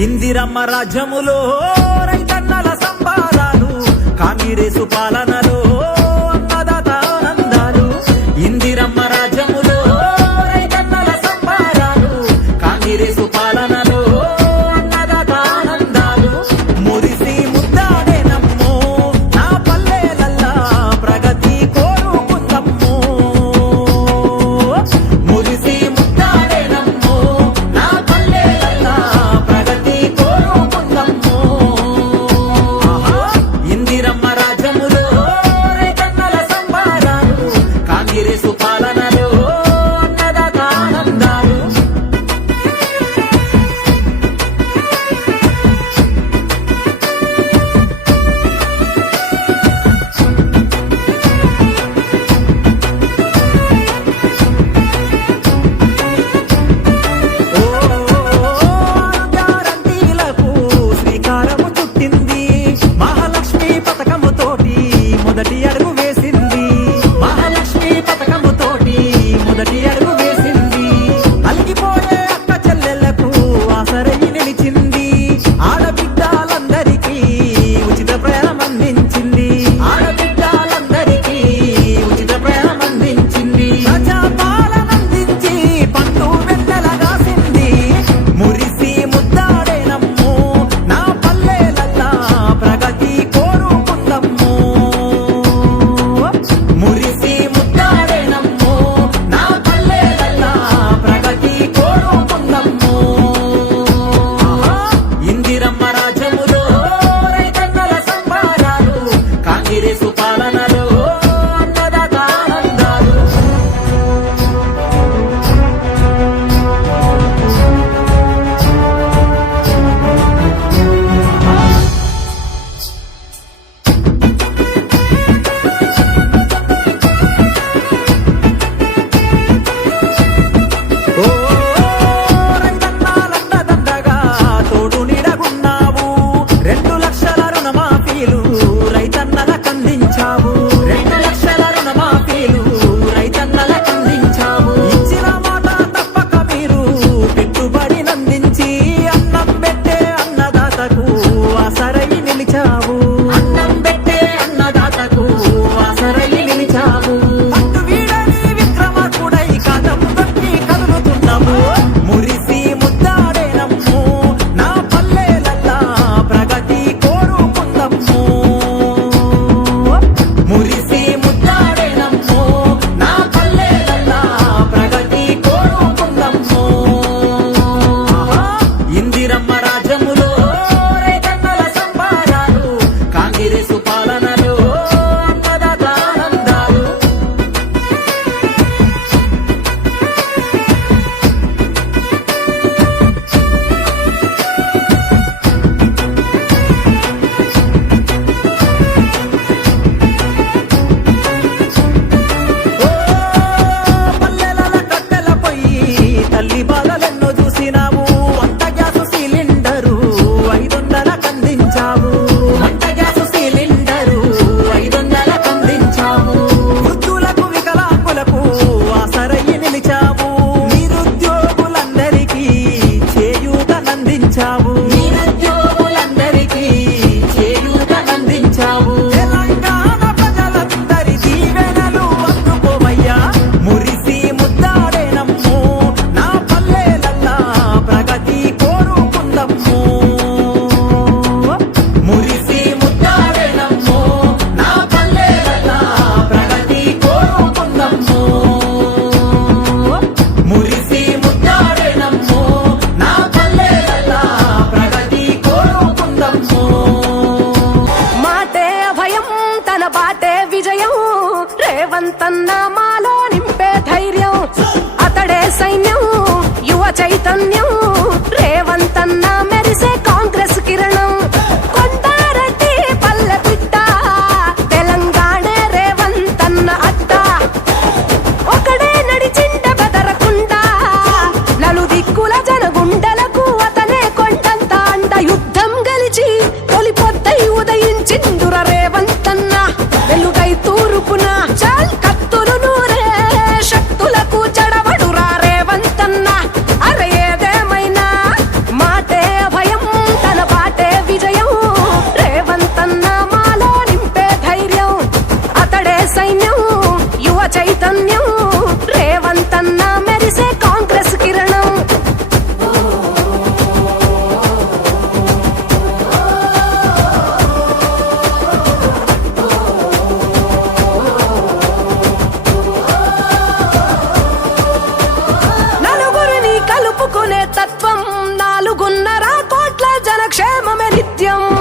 ఇందిరమ్మ రాజ్యములో రైతన్నల సంపాదాలు, కాంగ్రెసు పాలనలో అన్నదాత ఆనందాలు. ఇందిరమ్మ రాజ్యములో రైతన్నల సంపాదాలు, కాంగ్రెసు పాలనలో అన్నదాత ఆనందాలు. మురిసి ముద్దాడే నమ్మో నా పల్లెలల్లా ప్రగతి కోరుకుందమ్మో. మురిసి ముద్దాడే నమ్మో నా పల్లెలల్లా ప్రగతి కోరుకుందమ్మో. ఇందిరమ్మ రాజ్యములో రైతన్నల సంబారాలు, కాంగ్రెసు పాలనలో అన్నదాత ఆనందాలు. గ్యారంటీలకు శ్రీకారము చుట్టింది, మహాలక్ష్మి పథకముతోటి మొదటి అడుగు వేసింది. మహాలక్ష్మి పథకముతోటి మొదటి అడుగు వేసింది. అలిగిపోయే అక్క చెల్లెళ్లకు ఆసరై నిలిచింది. ఆడబిడ్డలందరికీ ఉచిత ప్రయాణం అందించింది. ఆడబిడ్డలందరికీ ఉచిత ప్రయాణం అందించింది. ప్రజాపాలన అందించి పండు వెన్నెల రాసింది. మురిసి ముద్దాడే నమ్మో నా పల్లెలల్లా ప్రగతి కోరుకుందమ్మో. మురిసి ముద్దాడే నమ్మో నా పల్లెలల్లా ప్రగతి కోరుకుందమ్మో. ఇందిరమ్మ రాజ్యములో రైతన్నల సంబారాలు, కాంగ్రెసు పాలనలో అన్నదాత ఆనందాలు. ఓ రైతన్నలండదండగా తోడు నీడగున్నావు. 2 లక్షల రుణమాఫీలు రైతన్నలకు అందించావు. 2 లక్షల రుణమాఫీలు రైతన్నలకు అందించావు. ఇచ్చిన మాట తప్పక మీరు పెట్టుబడి నందించి అన్నం పెట్టే అన్నదాతకు ఆసరై నిలిచావు. అన్నం పెట్టే అన్నదాతకు ఆసరై నిలిచావు. పట్టు వీడని విక్రమార్కుడై కదం తొక్కి కదులుతున్నావు. మురిసి ముద్దాడే నమ్మో నా పల్లెలల్లా ప్రగతి కోరుకుందమ్మో. మురిసి ముద్దాడే నమ్మో నా పల్లెలల్లా ప్రగతి కోరుకుందమ్మో. ఇందిరమ్మ రాజ్యములో రైతన్నల సంబారాలు, కాంగ్రెసు పాలనలో అన్నదాత ఆనందాలు. పల్లెల కట్టెల పొయ్యి తల్లి బాధలెన్నో చూసినావు. వంట గ్యాసు సిలిండరు 500లకు అందించావు. వంట గ్యాసు సిలిండరు 500లకు అందించావు. వృద్ధులకు వికలాంగులకు ఆసరై నిలిచావు. నిరుద్యోగులందరికీ చేయూతనందించావు. నిరుద్యోగులందరికీ చేయూతనందించావు. తెలంగాణ ప్రజలందరి దీవెనలు అందుకోవయ్యా. మురిసి ముద్దాడే నమ్మో నా పల్లెలల్లా ప్రగతి కోరుకుందమ్మో. మురిసి ముద్దాడే నమ్మో నా పల్లెలల్లా ప్రగతి కోరుకుందమ్మో. మురిసి ముద్దాడే నమ్మో నా పల్లెలల్లా ప్రగతి కోరుకుందమ్మో. మాటే అభయం తన బాటే విజయం, రేవంతన్న మాలో నింపే ధైర్యం. అతడే సైన్యం యువ చైతన్యం, రేవంతన్న మెరిసే కాంగ్రెస్ కిరణం. కొండారెడ్డి పల్లె బిడ్డ, తెలంగాణ రేవంతన్న అడ్డ. ఒకడే నడిచిండ బెదరకుండా, నలుదిక్కుల జనగుండలకు అతనే కొండంత అండ. యుద్ధం గెలిచి తొలి పొద్దై ఉదయించిందుర రేవంతన్న. వెలుగై తూర్పున చాల్ కత్తులు నూరే శక్తులకు చెడవడురా రేవంతన్న. అరే ఏదేమైనా సంక్షేమమే నిత్యం